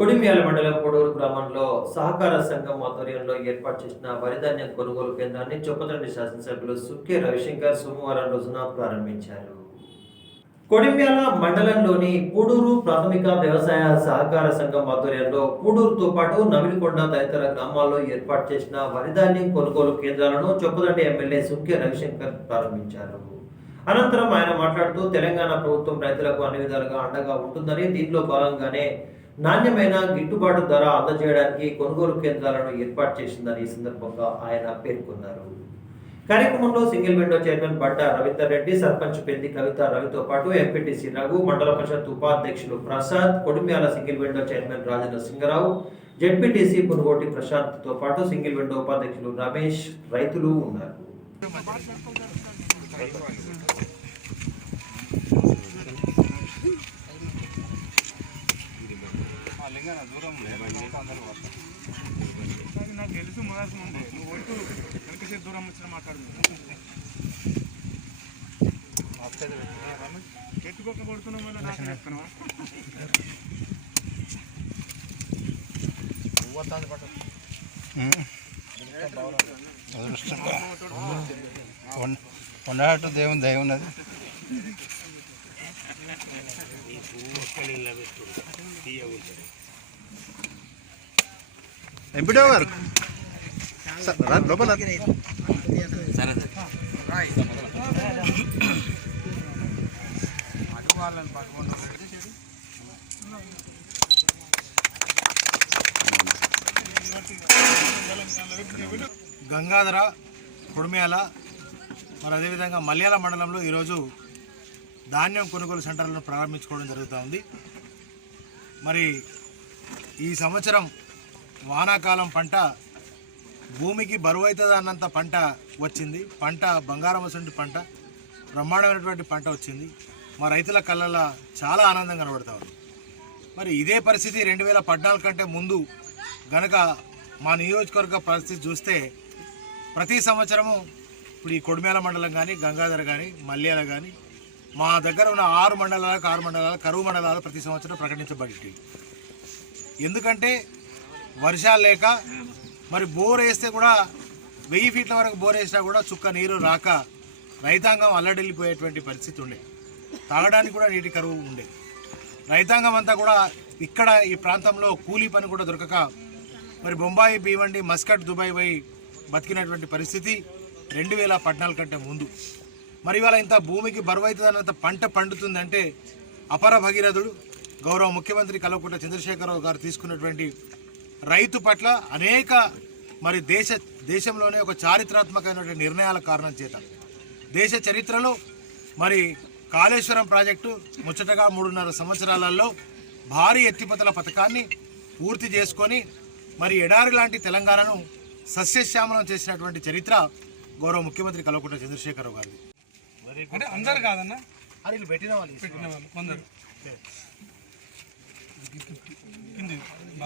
కొడిమ్యాల మండలం కొడూరు గ్రామంలో సహకార సంఘం ఆధ్వర్యంలో ఏర్పాటు చేసిన వరిధాన్యం కొనుగోలు కేంద్రాన్ని చొప్పదండి శాసనసభ్యులు సుక్కే రవిశంకర్ సోమవారం రోజున ప్రారంభించారు. కొడిమ్యాల మండలంలోని పూడూరు ప్రాథమిక వ్యవసాయ సహకార సంఘం ఆధ్వర్యంలో పూడూరుతో పాటు నవిలికొండ తదితర గ్రామాల్లో ఏర్పాటు చేసిన వరిధాన్యం కొనుగోలు కేంద్రాలను చొప్పదండి ఎమ్మెల్యే సుఖ్య రవిశంకర్ ప్రారంభించారు. అనంతరం ఆయన మాట్లాడుతూ తెలంగాణ ప్రభుత్వం రైతులకు అన్ని విధాలుగా అండగా ఉంటుందని దీనిలో భాగంగానే నాణ్యమైన గిట్టుబాటు ధర అందజేయడానికి కొనుగోలు కేంద్రాలను ఏర్పాటు చేసిందని ఈ సందర్భంగా ఆయన పేర్కొన్నారు. కార్యక్రమంలో single window chairman Badda Ravinder Reddy sarpanch Peddi Kavitha రవితో పాటు ఎంపీటీసీ రఘు మండల పరిషత్ ఉపాధ్యక్షులు Prasad Kodimyala single window chairman Rajendra Singarao ZPTC Punugoti ప్రశాంత్తో పాటు సింగిల్ విండో ఉపాధ్యక్షులు రమేష్ రైతులు ఉన్నారు. అది నాకు తెలుసు మొదటి ముందే నువ్వు ఒట్టు వెనకసేపు దూరం వచ్చిన మాట్లాడు ఎత్తుకోక కొడుతున్నావు మళ్ళీ నాకు చెప్తున్నావా ఉండేటట్టు దేవుని దయ ఉన్నది ఎంపీడో గారు. లోపల. గంగాధర కుడిమ్యాల మరి అదేవిధంగా మలయాళ మండలంలో ఈరోజు ధాన్యం కొనుగోలు సెంటర్లను ప్రారంభించుకోవడం జరుగుతూ ఉంది. మరి ఈ సంవత్సరం వానాకాలం పంట భూమికి బరువు అవుతుంది అన్నంత పంట వచ్చింది. పంట బంగారం వసంటి పంట బ్రహ్మాండమైనటువంటి పంట వచ్చింది. మా రైతుల కళ్ళల్లో చాలా ఆనందం కనబడతా ఉంది. మరి ఇదే పరిస్థితి రెండు వేల పద్నాలుగు కంటే ముందు గనక మా నియోజకవర్గ పరిస్థితి చూస్తే ప్రతి సంవత్సరము ఇప్పుడు ఈ కొడిమేల మండలం కానీ గంగాధర కానీ మల్యాల కానీ మా దగ్గర ఉన్న ఆరు మండలాలకు ఆరు మండలాలు కరువు మండలాలు ప్రతి సంవత్సరం ప్రకటించబడి ఎందుకంటే వర్షాలు లేక మరి బోర్ వేస్తే కూడా వెయ్యి ఫీట్ల వరకు బోర్ వేసినా కూడా చుక్క నీరు రాక రైతాంగం అల్లడిల్లిపోయేటువంటి పరిస్థితి ఉండే. తాగడానికి కూడా నీటి కరువు ఉండే. రైతాంగం అంతా కూడా ఇక్కడ ఈ ప్రాంతంలో కూలీ పని కూడా దొరకక మరి బొంబాయి భీవండి మస్కట్ దుబాయ్ పోయి బతికినటువంటి పరిస్థితి రెండు వేల పద్నాలుగు కంటే ముందు. మరి ఇవాళ ఇంత భూమికి బరువైతుందన్నంత పంట పండుతుందంటే అపర భగీరథుడు గౌరవ ముఖ్యమంత్రి కల్వకుంట్ల చంద్రశేఖరరావు గారు తీసుకున్నటువంటి రైతు పట్ల అనేక మరి దేశ దేశంలోనే ఒక చారిత్రాత్మకమైనటువంటి నిర్ణయాల కారణం చేత దేశ చరిత్రలో మరి కాళేశ్వరం ప్రాజెక్టు ముచ్చటగా మూడున్నర సంవత్సరాలలో భారీ ఎత్తిపోతల పథకాన్ని పూర్తి చేసుకొని మరి ఎడారి లాంటి తెలంగాణను సస్యశ్యామలం చేసినటువంటి చరిత్ర గౌరవ ముఖ్యమంత్రి కల్వకుంట్ల చంద్రశేఖరరావు గారిది. అంటే అందరు కాదన్న? అది పెట్టిన వాళ్ళు. పెట్టిన వాళ్ళు కొందరు. కింది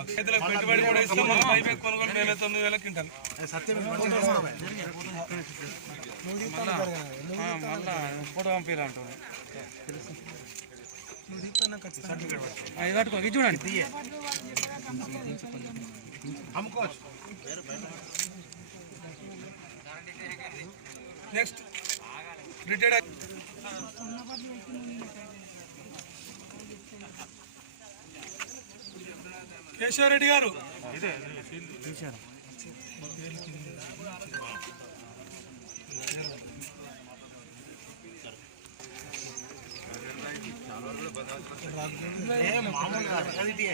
రైతులకు పెట్టుబడి కూడా ఇస్తాం మనం అయిపోయి కొనుగోలు మేమే తొమ్మిది వేల క్వింటాల్ మళ్ళా ఫోటో పంపించాలంటున్నాను ఇది ఇది చూడండి నెక్స్ట్ రిటైర్డ్ కేశవరెడ్డి గారు. ఏ మామూలుగా అది ఇదే.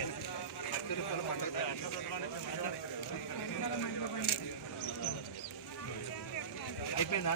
అయిపోయిందా.